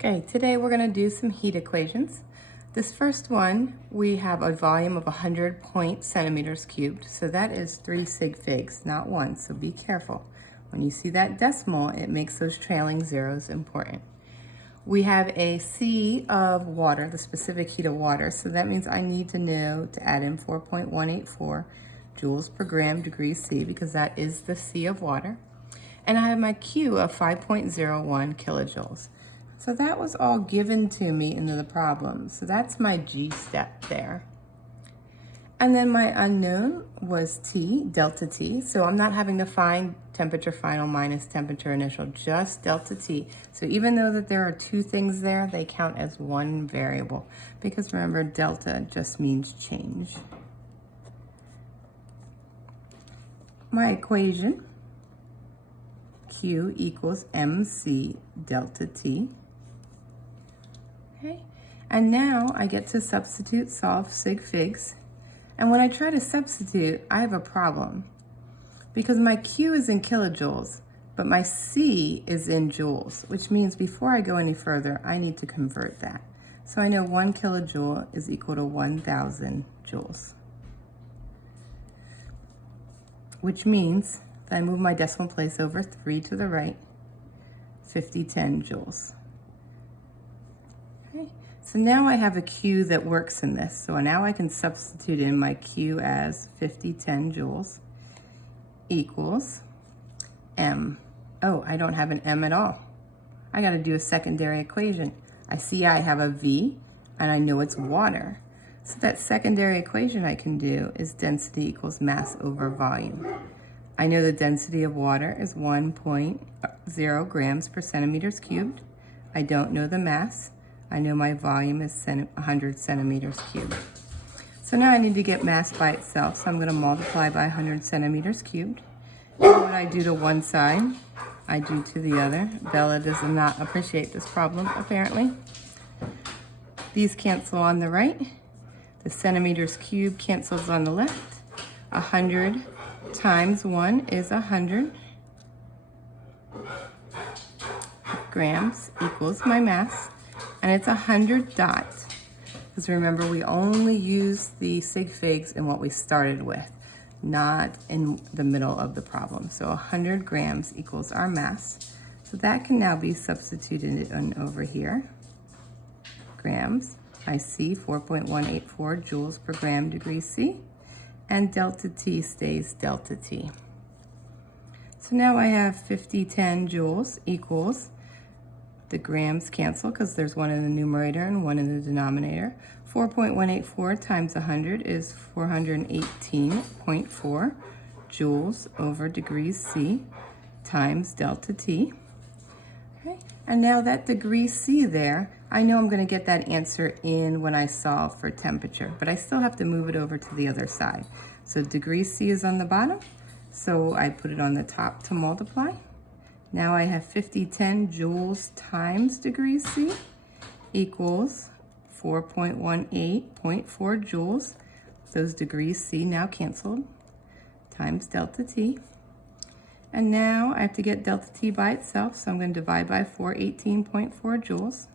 Okay, today we're going to do some heat equations. This first one, we have a volume of 100 centimeters cubed, so that is 3 sig figs, not 1, so be careful. When you see that decimal, it makes those trailing zeros important. We have a C of water, the specific heat of water, so that means I need to know to add in 4.184 joules per gram degrees C, because that is the C of water. And I have my Q of 5.01 kilojoules. So that was all given to me into the problem. So that's my G step there. And then my unknown was T, delta T. So I'm not having to find temperature final minus temperature initial, just delta T. So even though that there are two things there, they count as one variable. Because remember, delta just means change. My equation, Q equals MC delta T. Okay, and now I get to substitute solve sig figs. And when I try to substitute, I have a problem because my Q is in kilojoules, but my C is in joules, which means before I go any further, I need to convert that. So I know 1 kilojoule is equal to 1,000 joules, which means if I move my decimal place over 3 to the right, 5010 joules. Okay. So now I have a Q that works in this. So now I can substitute in my Q as 5010 joules equals M. Oh, I don't have an M at all. I got to do a secondary equation. I see I have a V and I know it's water. So that secondary equation I can do is density equals mass over volume. I know the density of water is 1.0 grams per centimeters cubed. I don't know the mass. I know my volume is 100 centimeters cubed. So now I need to get mass by itself, so I'm going to multiply by 100 centimeters cubed. And what I do to one side, I do to the other. Bella does not appreciate this problem, apparently. These cancel on the right. The centimeters cubed cancels on the left. 100 times 1 is 100 grams equals my mass. And it's 100 dots, because remember, we only use the sig figs in what we started with, not in the middle of the problem. So 100 grams equals our mass. So that can now be substituted in over here. Grams, I see 4.184 joules per gram degree C, and delta T stays delta T. So now I have 5010 joules equals, the grams cancel because there's one in the numerator and one in the denominator. 4.184 times 100 is 418.4 joules over degrees C times delta T. Okay. And now that degree C there, I know I'm going to get that answer in when I solve for temperature, but I still have to move it over to the other side. So degree C is on the bottom, so I put it on the top to multiply. Now I have 5010 joules times degree C equals 4.18.4 joules. Those degrees C now canceled, times delta T. And now I have to get delta T by itself, so I'm going to divide by 418.4 joules.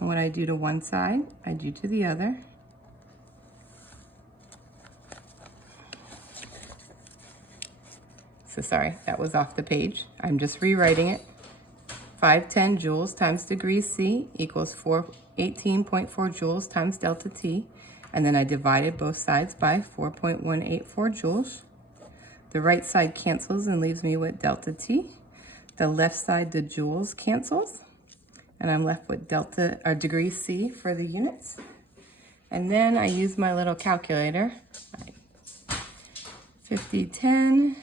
And what I do to one side, I do to the other. So sorry, that was off the page. I'm just rewriting it. 510 joules times degree C equals 418.4 joules times delta T. And then I divided both sides by 4.184 joules. The right side cancels and leaves me with delta T. The left side, the joules cancels. And I'm left with delta or degree C for the units. And then I use my little calculator. 5010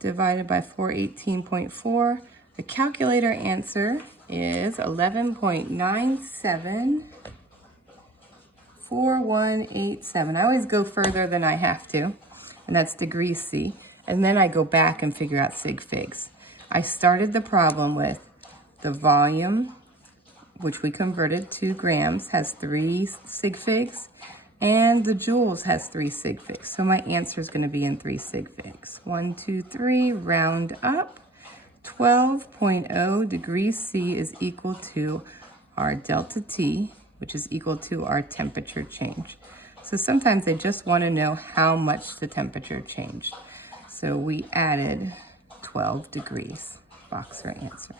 divided by 418.4. The calculator answer is 11.974187. I always go further than I have to, and that's degree C. And then I go back and figure out sig figs. I started the problem with the volume, which we converted to grams, has 3 sig figs. And the joules has 3 sig figs. So my answer is going to be in 3 sig figs. 1, 2, 3, round up. 12.0 degrees C is equal to our delta T, which is equal to our temperature change. So sometimes they just want to know how much the temperature changed. So we added 12 degrees. Box for answer.